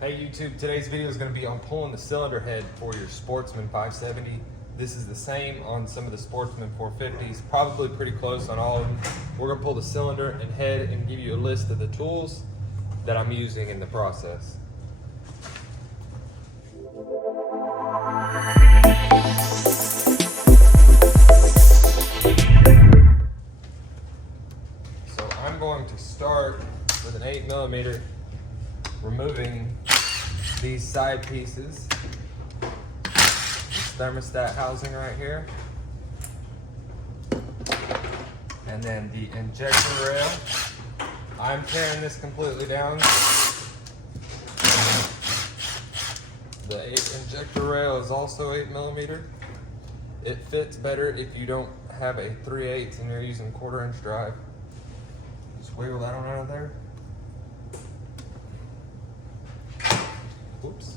Hey YouTube, today's video is going to be on pulling the cylinder head for your Sportsman 570. This is the same on some of the Sportsman 450s, probably pretty close on all of them. We're going to pull the cylinder and head and give you a list of the tools that I'm using in the process. So I'm going to start with an 8mm, removing these side pieces, this thermostat housing right here, and then the injector rail. I'm tearing this completely down. The injector rail is also 8mm. It fits better if you don't have a 3/8 and you're using 1/4 inch drive. Just wiggle that on out of there. Whoops.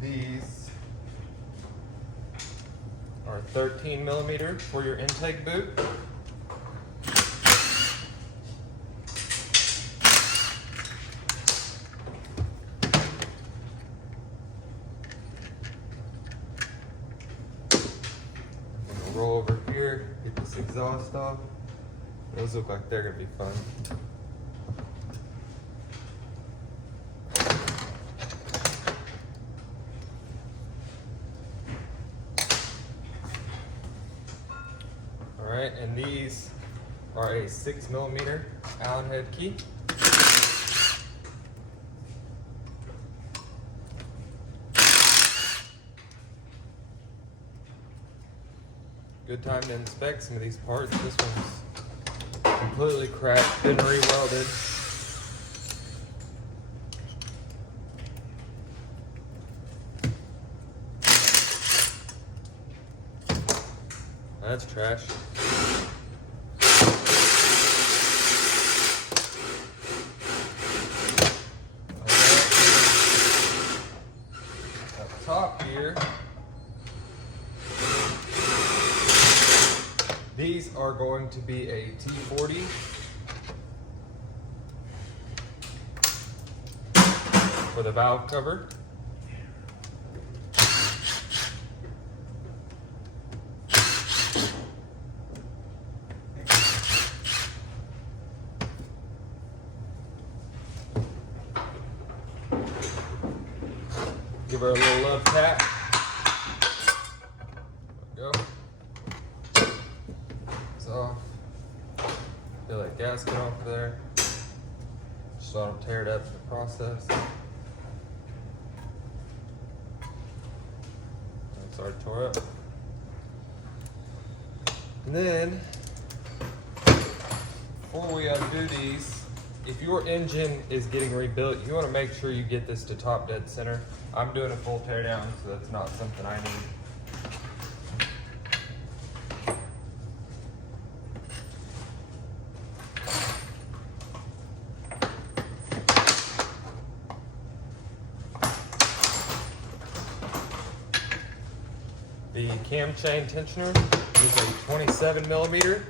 These are 13mm for your intake boot. Roll over here, get this exhaust off. Those look like they're gonna be fun. All right, and these are a 6mm Allen head key. Good time to inspect some of these parts. This one's completely cracked, been re-welded. That's trash. Up top here, these are going to be a T40 for the valve cover. Give her a little love tap. There we go. Off. Feel that gasket off there, just so I don't tear it up in the process. It's already tore up. And then, before we undo these, if your engine is getting rebuilt, you want to make sure you get this to top dead center. I'm doing a full tear down, so that's not something I need. The cam chain tensioner is a 27mm.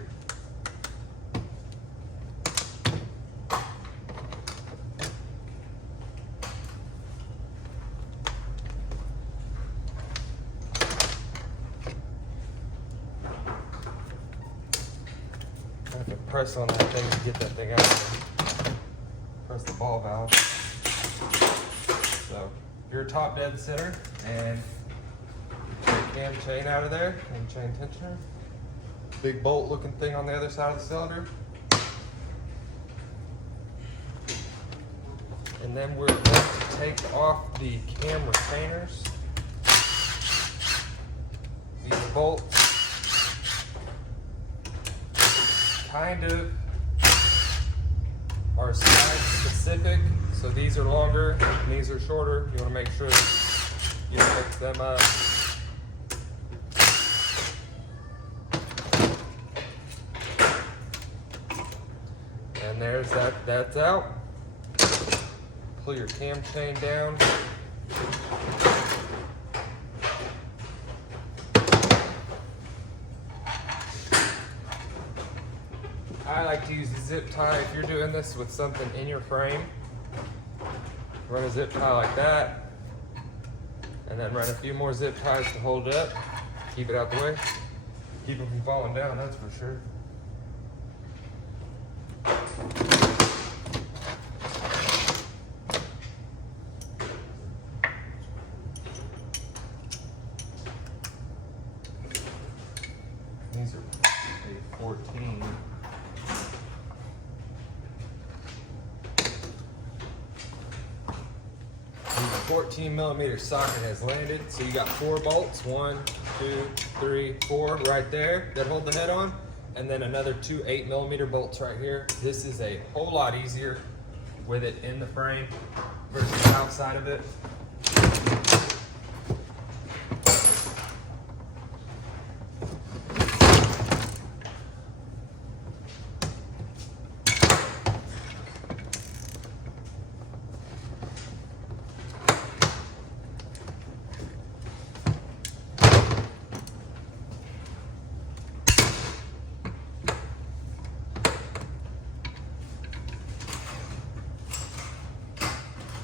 I have to press on that thing to get that thing out. Press the ball valve. So if you're top dead center and cam chain out of there, cam chain tensioner. Big bolt looking thing on the other side of the cylinder. And then we're going to take off the cam retainers. These bolts kind of are size specific. So these are longer and these are shorter. You want to make sure that you fix them up. And there's that's out. Pull your cam chain down. I like to use a zip tie. If you're doing this with something in your frame, run a zip tie like that, and then run a few more zip ties to hold it up. Keep it out the way. Keep it from falling down, that's for sure. These are a 14. The 14 millimeter socket has landed, so you got 4 bolts, 1, 2, 3, 4 right there that hold the head on, and then another 2 8 millimeter bolts right here. This is a whole lot easier with it in the frame versus outside of it.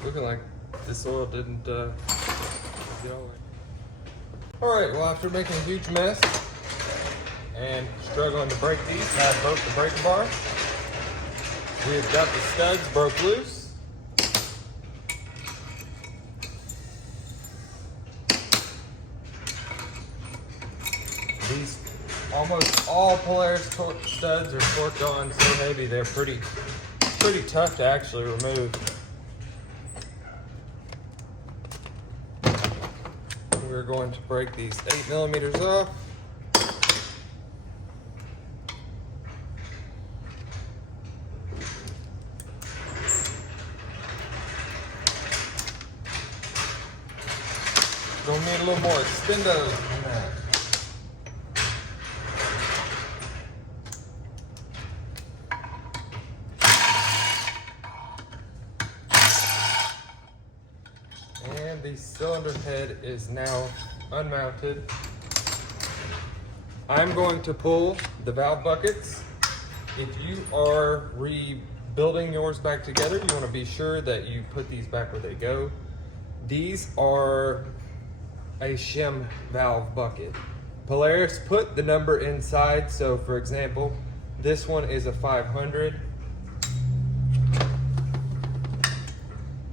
Looking like this oil didn't get all right. Alright, well, after making a huge mess and struggling to break these, I broke the breaker bar. We have got the studs broke loose. These, almost all Polaris studs are torqued on so heavy they're pretty tough to actually remove. We're going to break these 8 millimeters off. Gonna need a little more extendo than that. And the cylinder head is now unmounted. I'm going to pull the valve buckets. If you are rebuilding yours back together, you want to be sure that you put these back where they go. These are a shim valve bucket. Polaris put the number inside, so for example, this one is a 500.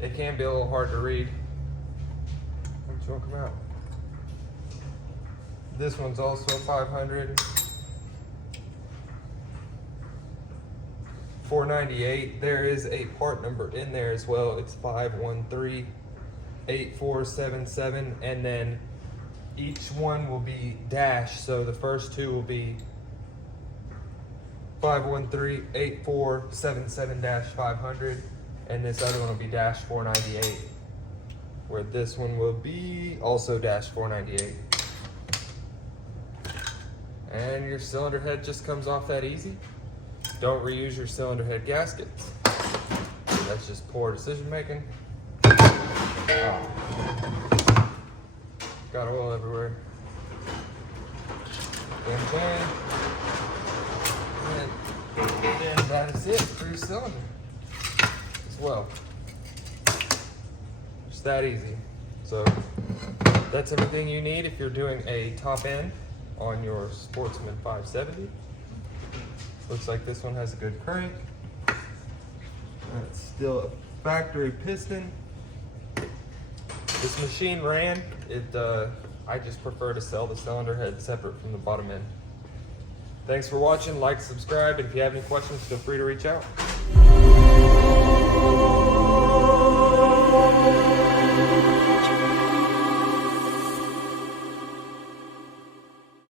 It can be a little hard to read. Which one come out? This one's also a 500. 498. There is a part number in there as well. It's 513-8477, and then each one will be dashed. So the first two will be 513-8477-500, and this other one will be dash 498, where this one will be also dash 498. And your cylinder head just comes off that easy. Don't reuse your cylinder head gaskets. That's just poor decision making. Oh. Got oil everywhere. Bang, bang. And that is it for your cylinder as well. Just that easy. So that's everything you need if you're doing a top end on your Sportsman 570. Looks like this one has a good crank. It's still a factory piston. This machine ran. I just prefer to sell the cylinder head separate from the bottom end. Thanks for watching. Like, subscribe, and if you have any questions, feel free to reach out.